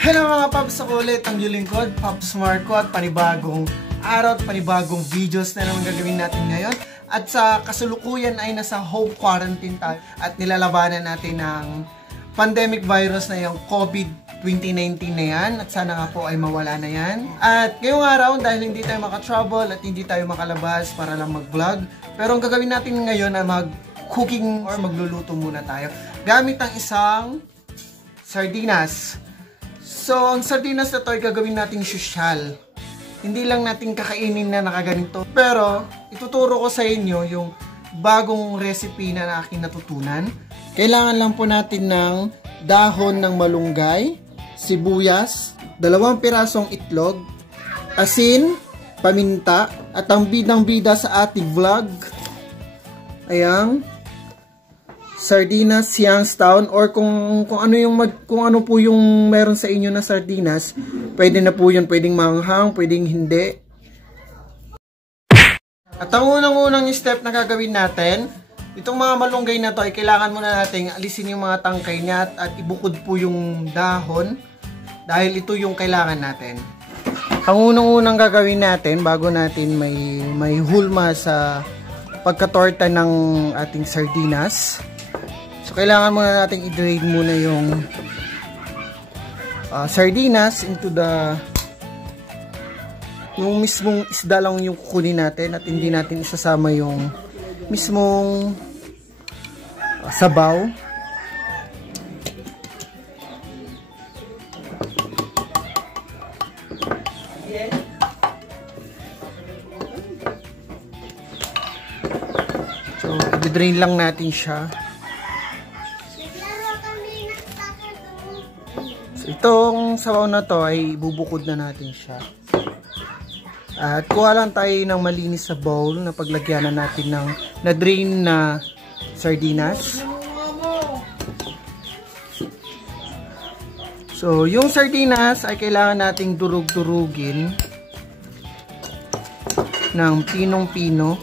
Hello mga Paps, ako ulit ang iyong lingkod, Paps Marco, at panibagong araw at panibagong videos na naman gagawin natin ngayon. At sa kasulukuyan ay nasa home quarantine tayo at nilalabanan natin ng pandemic virus na yung COVID-2019 na yan, at sana nga po ay mawala na yan. At ngayong araw, dahil hindi tayo maka-travel at hindi tayo makalabas para lang mag-vlog, pero ang gagawin natin ngayon ay mag-cooking or magluluto muna tayo gamit ang isang sardinas. So, ang sardinas na to ay gagawin nating sosyal. Hindi lang natin kakainin na nakaganito. Pero, ituturo ko sa inyo yung bagong recipe na aking natutunan. Kailangan lang po natin ng dahon ng malunggay, sibuyas, 2 pirasong itlog, asin, paminta, at ang bidang-bida sa ating vlog ay ang sardinas Youngstown, or kung ano po yung meron sa inyo na sardinas, pwede na po yun, pwedeng manghang, pwedeng hindi. At ang unang step na gagawin natin, itong mga malunggay na to ay kailangan muna natin alisin yung mga tangkay niya at ibukod po yung dahon, dahil ito yung kailangan natin. Ang unang gagawin natin bago natin may hulma sa pagkatorta ng ating sardinas, so, kailangan muna natin i-drain muna yung sardinas into yung mismong isda lang yung kukunin natin, at hindi natin isasama yung mismong sabaw. So, i-drain lang natin siya. Itong sabaw na to ay bubukod na natin siya. At kuha lang tayo ng malinis sa bowl na paglagyanan natin ng na-drain na sardinas. So, yung sardinas ay kailangan nating durug-durugin ng pinong-pino.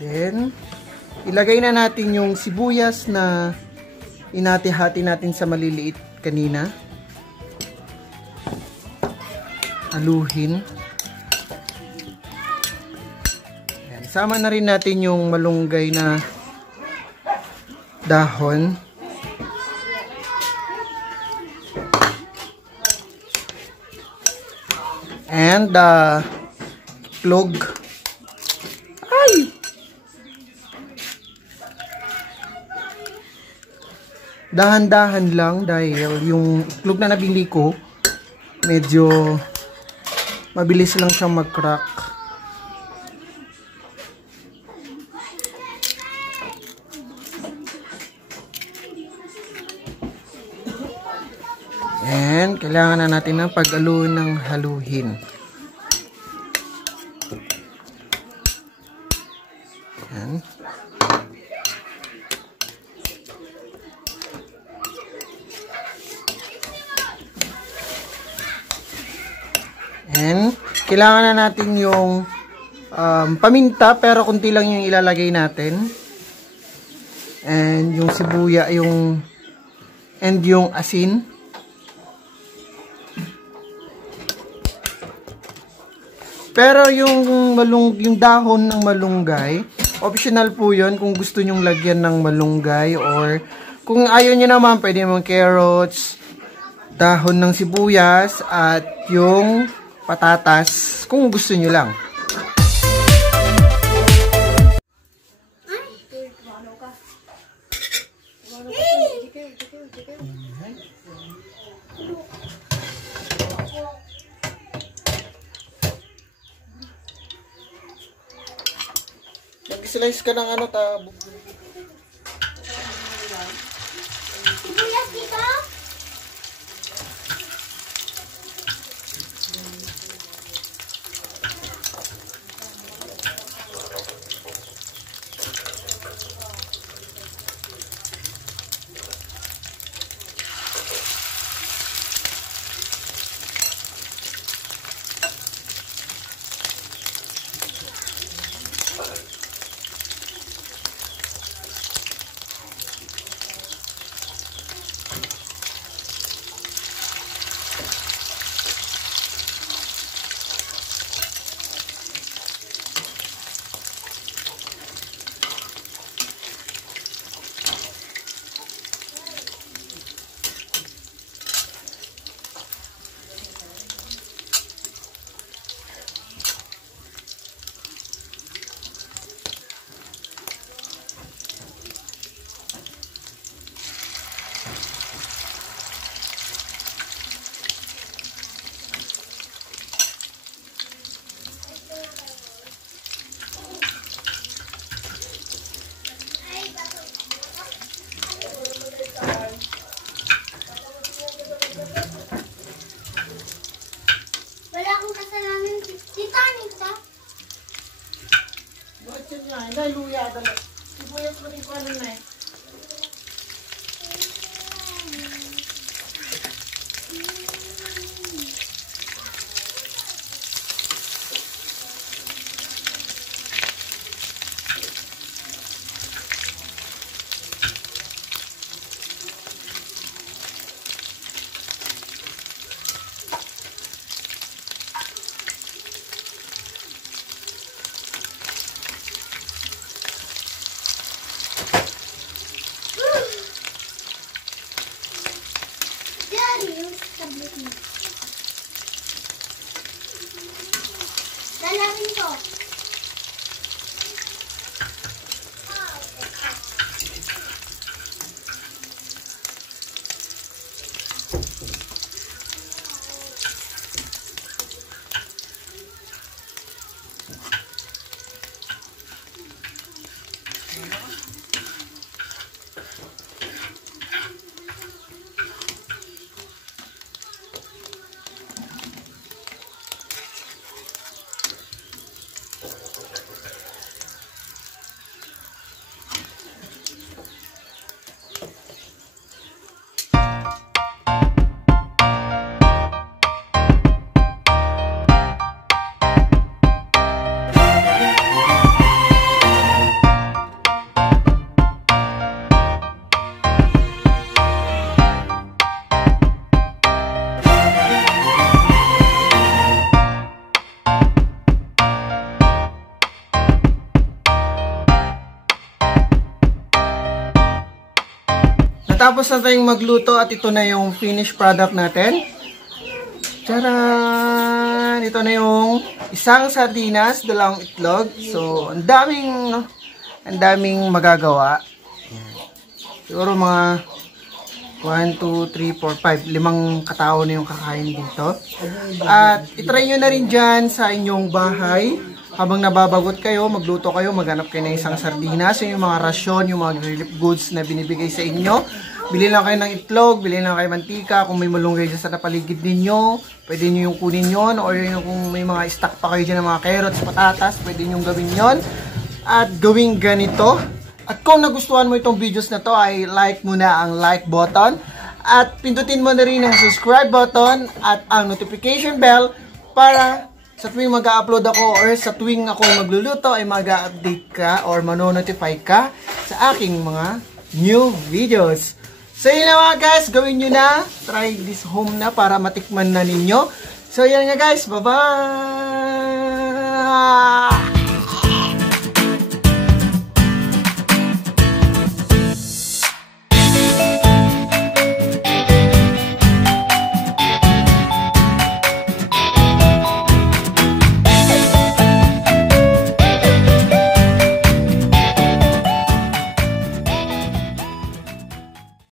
Then, ilagay na natin yung sibuyas na inati-hati natin sa maliliit kanina. Haluhin. Ayan. Sama na rin natin yung malunggay na dahon. And itlog. Dahan-dahan lang dahil yung itlog na nabili ko medyo mabilis lang siyang mag-crack. And kailangan na natin ng pag-haluin ng haluhin. Yan. And kailangan na natin yung paminta, pero kunti lang yung ilalagay natin. And yung sibuya, yung asin. Pero yung dahon ng malunggay, optional po yun kung gusto nyong lagyan ng malunggay, or kung ayaw nyo naman, pwede naman carrots, dahon ng sibuyas, at yung patatas, kung gusto nyo lang. Nag-slice ka ng ano, sibuyas dito? Lalawin ko. Tapos na tayong magluto at ito na yung finished product natin. Tcharan! Ito na yung isang sardinas, dalawang itlog. So, ang daming magagawa. Siguro mga 1, 2, 3, 4, 5, 5 katao na yung kakain dito. At itry nyo na rin dyan sa inyong bahay. Habang nababagot kayo, magluto kayo, maghanap kayo ng isang sardinas. Yung mga rasyon, yung mga relief goods na binibigay sa inyo. Bili lang kayo ng itlog, bili lang kayo mantika. Kung may malunggay dyan sa napaligid ninyo, pwede nyo yung kunin yon. Or yung kung may mga stock pa kayo dyan ng mga carrots, patatas, pwede nyo gawin yon. At gawing ganito. At kung nagustuhan mo itong videos na to, ay like mo na ang like button. At pindutin mo na rin ang subscribe button at ang notification bell para sa tuwing mag-upload ako or sa tuwing ako magluluto ay mag-update ka or manonotify ka sa aking mga new videos. So yun na mga guys, gawin nyo na. Try this home na para matikman na ninyo. So yan nga guys, bye-bye!